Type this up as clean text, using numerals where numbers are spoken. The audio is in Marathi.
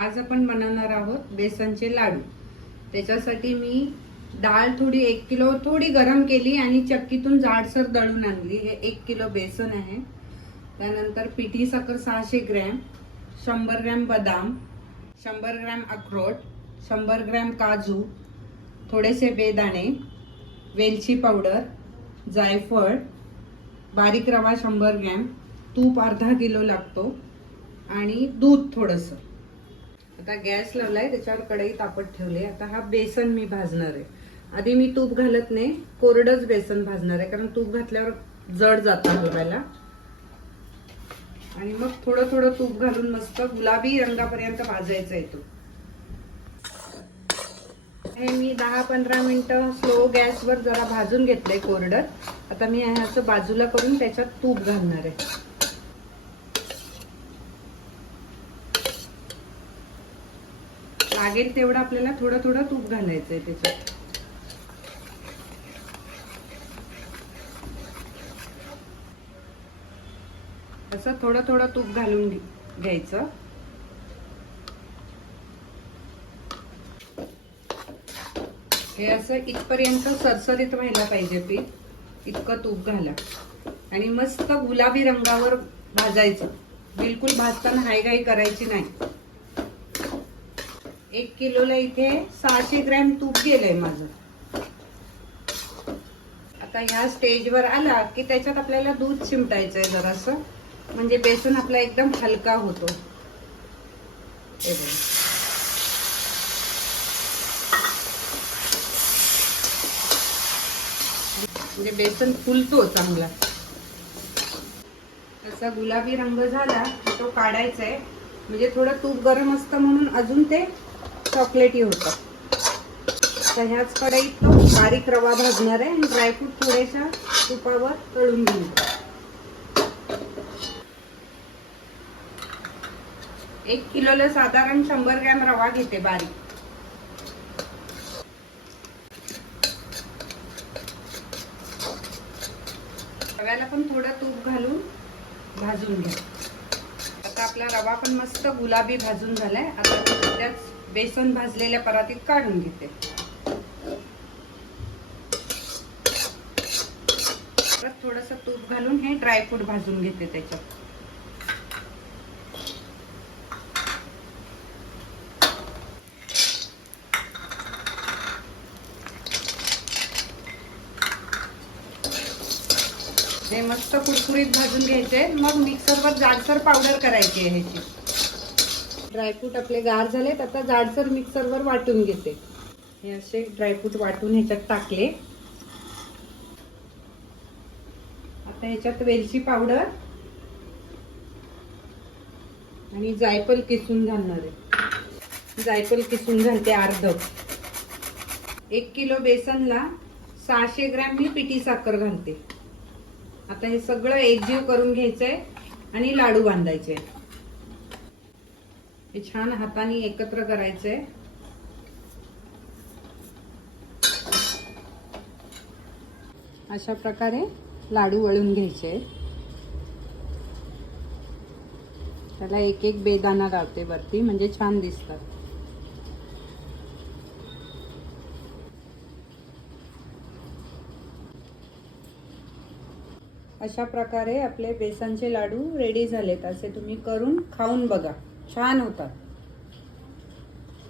आज आपण बनवणार आहोत बेसनचे लाडू। त्याच्यासाठी मी डाळ थोडी 1 किलो थोडी गरम केली आणि चक्कीतून जाडसर दळून आणली। हे 1 किलो बेसन आहे। त्यानंतर पिठी साखर 600 ग्रॅम, 100 ग्रॅम बदाम, 100 ग्रॅम अक्रोड, 100 ग्रॅम काजू, थोडेसे बेदाणे, वेलची पावडर, जायफळ, बारीक रवा 100 ग्रॅम, तूप अर्धा किलो लागतो आणि दूध थोडंसं। आता गॅस लावलाय, त्याच्यावर कढई तापत ठेवले। आता हा बेसन मी भाजणार आहे। आधी मी तूप घालत नाही, कोरडच बेसन भाजणार आहे, कारण तूप घातल्यावर जड जातं हलवायला। आणि मग थोडं थोडं तूप घालून मस्त गुलाबी रंगापर्यंत भाजायचं आहे। तो हे मी 10-15 मिनिटं स्लो गॅसवर जरा भाजून घेतलंय कोरडं। आता मी ह्याचं बाजूला करून त्याच्यात तूप घालणार आहे। लागेल तेवढं आपल्याला थोडं थोडं तूप घालायचंय त्याच्यात। असं थोडं थोडं तूप घालून घ्यायचं। हे असं इथपर्यंत सरसरीत व्हायला पाहिजे पीठ, इतकं तूप घाला आणि मस्त गुलाबी रंगावर भाजायचं। बिलकुल भाजताना हायघाई करायची नाही। 1 किलोला इथे 600 ग्रॅम तूप गेलंय माझं। आता ह्या स्टेजवर आला की त्याच्यात आपल्याला दूध शिंपटायचंय जरासं, म्हणजे बेसन आपला एकदम हलका होतो। म्हणजे बेसन फुलतो चांगला। असा गुलाबी रंग झाला की तो काढायचा आहे, म्हणजे थोडं तूप गरम असतं म्हणून अजून ते चॉकलेटी होतं। तर ह्याच कढईत तो बारीक रवा भाजणार आहे आणि ड्रायफ्रूट थोड्याशा तुपावर तळून घेणार। 1 किलोला साधारण 100 ग्रॅम रवा घेते बारीक। रव्याला पण थोडं तूप घालून भाजून घ्या। आता आपला रवा पण मस्त गुलाबी भाजून झालाय। आता त्याच बेसन भाजलेल्या परातीत काढून घेते। परत थोडंसं तूप घालून हे ड्रायफ्रूट भाजून घेते त्याच्यात। हे मस्त कुरकुरीत भाजून घ्यायचे। मग मिक्सरवर जाडसर पावडर करायची आहे ह्याची। ड्रायफ्रूट आपले गार झालेत, आता जाडसर मिक्सरवर वाटून घेते। हे असे ड्रायफ्रूट वाटून ह्याच्यात टाकले। आता ह्याच्यात वेलची पावडर आणि जायफळ किसून घालणार आहे। जायफळ किसून घालते अर्ध। 1 किलो बेसनला 600 ग्रॅम मी पिठी साखर घालते। आता हे सगळं एकजीव करून घ्यायचंय आणि लाडू बांधायचे। हे छान हाताने एकत्र करायचंय। अशा प्रकारे लाडू वळून घ्यायचे। त्याला एक एक बेदाणा लावते वरती, म्हणजे छान दिसतात। अशा प्रकारे आपले बेसनचे लाडू रेडी झालेत। असे तुम्ही करून खाऊन बघा, छान होतात।